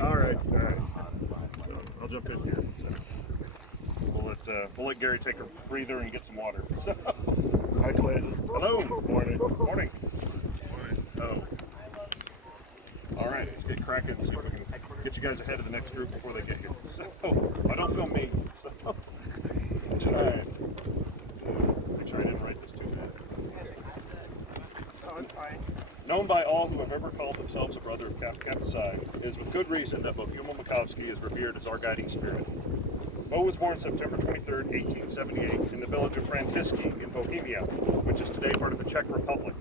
All right. So I'll jump in here. So we'll let Gary take a breather and get some water. So, Hi, Clayton. hello. Morning. Morning. Oh. All right. Let's get cracking and see if we can get you guys ahead of the next group before they get here. So I don't feel mean. So, all right. Make sure I didn't write this too bad. Oh, it's fine. Known by all who have ever called themselves a brother of Kappa Psi, it is with good reason that Bohumil Makovsky is revered as our guiding spirit. Bo was born September 23, 1878, in the village of Františky in Bohemia, which is today part of the Czech Republic.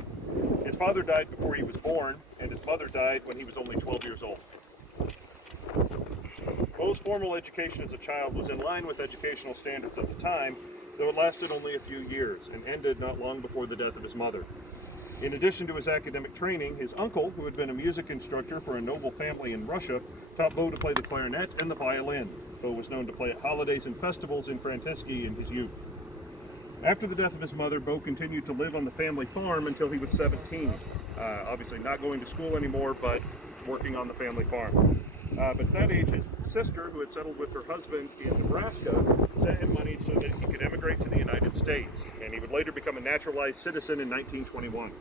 His father died before he was born, and his mother died when he was only 12 years old. Bo's formal education as a child was in line with educational standards at the time, though it lasted only a few years and ended not long before the death of his mother. In addition to his academic training, his uncle, who had been a music instructor for a noble family in Russia, taught Bo to play the clarinet and the violin. Bo was known to play at holidays and festivals in Františky in his youth. After the death of his mother, Bo continued to live on the family farm until he was 17. Obviously not going to school anymore, but working on the family farm. But at that age, his sister, who had settled with her husband in Nebraska, sent him money so that he could emigrate to the United States, and he would later become a naturalized citizen in 1921.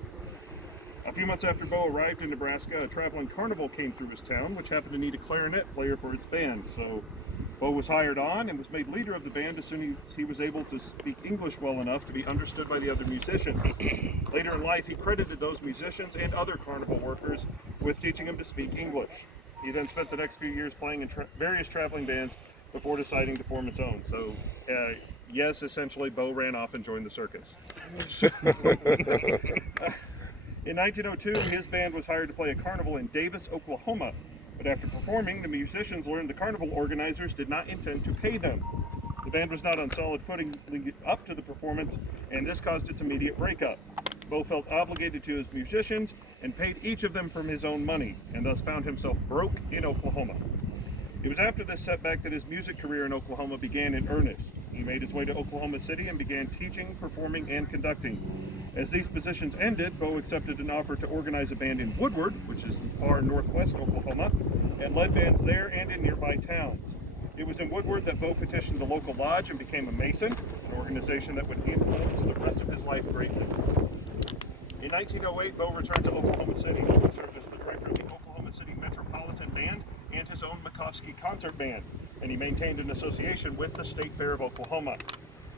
A few months after Bo arrived in Nebraska, a traveling carnival came through his town, which happened to need a clarinet player for its band. So Bo was hired on and was made leader of the band as soon as he was able to speak English well enough to be understood by the other musicians. Later in life, he credited those musicians and other carnival workers with teaching him to speak English. He then spent the next few years playing in various traveling bands before deciding to form his own. So, yes, essentially, Bo ran off and joined the circus. In 1902, his band was hired to play a carnival in Davis, Oklahoma. But after performing, the musicians learned the carnival organizers did not intend to pay them. The band was not on solid footing leading up to the performance, and this caused its immediate breakup. Bo felt obligated to his musicians and paid each of them from his own money, and thus found himself broke in Oklahoma. It was after this setback that his music career in Oklahoma began in earnest. He made his way to Oklahoma City and began teaching, performing, and conducting. As these positions ended, Bo accepted an offer to organize a band in Woodward, which is far northwest Oklahoma, and led bands there and in nearby towns. It was in Woodward that Bo petitioned the local lodge and became a Mason, an organization that would influence the rest of his life greatly. In 1908, Bo returned to Oklahoma City, where he served as the director of the Oklahoma City Metropolitan Band and his own Makovsky Concert Band, and he maintained an association with the State Fair of Oklahoma.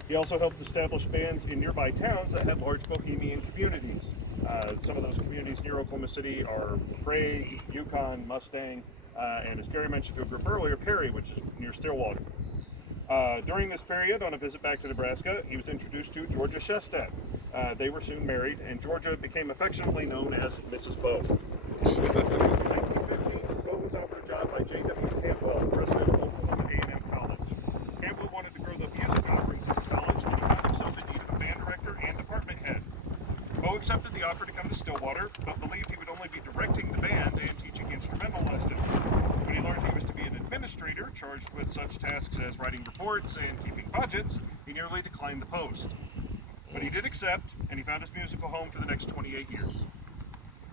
He also helped establish bands in nearby towns that had large Bohemian communities. Some of those communities near Oklahoma City are Craig, Yukon, Mustang, and as Gary mentioned to a group earlier, Perry, which is near Stillwater. During this period, on a visit back to Nebraska, he was introduced to Georgia Shestak. They were soon married, and Georgia became affectionately known as Mrs. Bo. In 1915, Bo was offered a job by J.W. Campbell, president of Oklahoma A&M College. Campbell wanted to grow the music offerings at the college, and he found himself in need of a band director and department head. Bo accepted the offer to come to Stillwater, but believed he would only be directing the band and teaching instrumental lessons. When he learned he was to be an administrator charged with such tasks as writing reports and keeping budgets, he nearly declined the post. But he did accept, and he found his musical home for the next 28 years.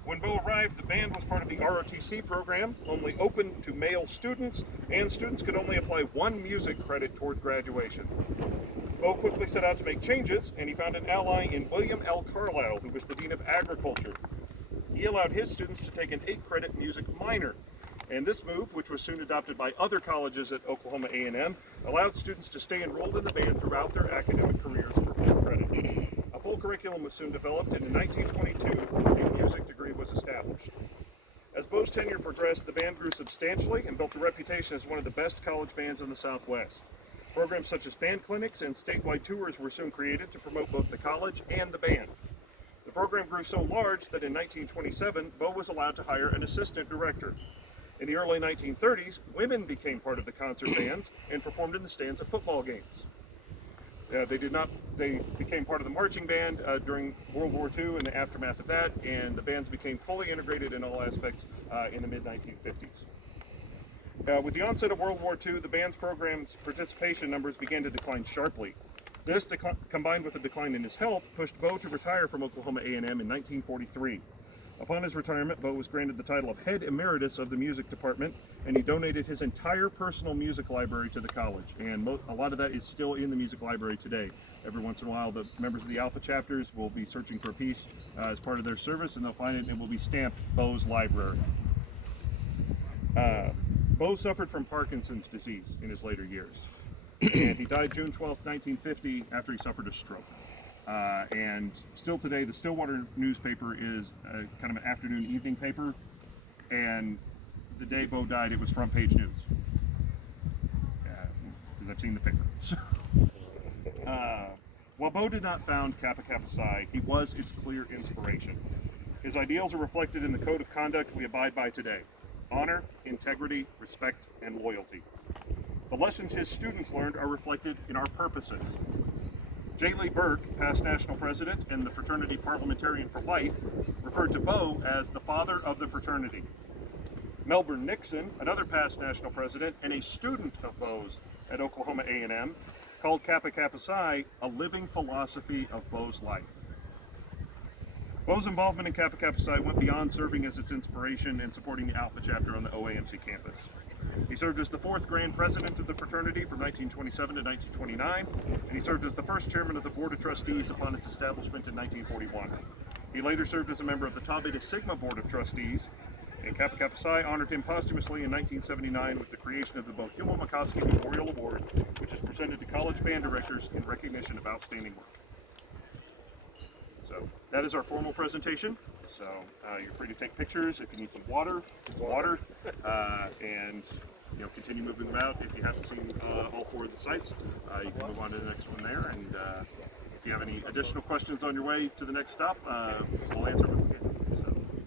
When Bo arrived, the band was part of the ROTC program, only open to male students, and students could only apply one music credit toward graduation. Bo quickly set out to make changes, and he found an ally in William L. Carlisle, who was the Dean of Agriculture. He allowed his students to take an 8-credit music minor, and this move, which was soon adopted by other colleges at Oklahoma A&M, allowed students to stay enrolled in the band throughout their academic careers for full credit. A full curriculum was soon developed, and in 1922, a music degree was established. As Bo's tenure progressed, the band grew substantially and built a reputation as one of the best college bands in the Southwest. Programs such as band clinics and statewide tours were soon created to promote both the college and the band. The program grew so large that in 1927, Bo was allowed to hire an assistant director. In the early 1930s, women became part of the concert bands and performed in the stands at football games. They became part of the marching band during World War II and the aftermath of that, and the bands became fully integrated in all aspects in the mid-1950s. With the onset of World War II, the band's program's participation numbers began to decline sharply. This, combined with a decline in his health, pushed Bo to retire from Oklahoma A&M in 1943. Upon his retirement, Bo was granted the title of head emeritus of the music department, and he donated his entire personal music library to the college. And a lot of that is still in the music library today. Every once in a while, the members of the Alpha chapters will be searching for a piece as part of their service, and they'll find it, and it will be stamped Bo's library. Bo suffered from Parkinson's disease in his later years, and he died June 12, 1950, after he suffered a stroke. And still today, the Stillwater newspaper is kind of an afternoon evening paper, and the day Bo died, it was front page news, because I've seen the paper. While Bo did not found Kappa Kappa Psi, he was its clear inspiration. His ideals are reflected in the code of conduct we abide by today: honor, integrity, respect, and loyalty. The lessons his students learned are reflected in our purposes. J. Lee Burke, past national president and the fraternity parliamentarian for life, referred to Bo as the father of the fraternity. Melbourne Nixon, another past national president and a student of Bo's at Oklahoma A&M, called Kappa Kappa Psi a living philosophy of Bo's life. Bo's involvement in Kappa Kappa Psi went beyond serving as its inspiration and supporting the Alpha chapter on the OAMC campus. He served as the 4th Grand President of the fraternity from 1927 to 1929, and he served as the first chairman of the Board of Trustees upon its establishment in 1941. He later served as a member of the Tau Beta Sigma Board of Trustees, and Kappa Kappa Psi honored him posthumously in 1979 with the creation of the Bohumil McCoskey Memorial Award, which is presented to college band directors in recognition of outstanding work. So that is our formal presentation. So you're free to take pictures. If you need some water, and continue moving them out. If you haven't seen all 4 of the sites, you can move on to the next one there. And if you have any additional questions on your way to the next stop, we'll answer them.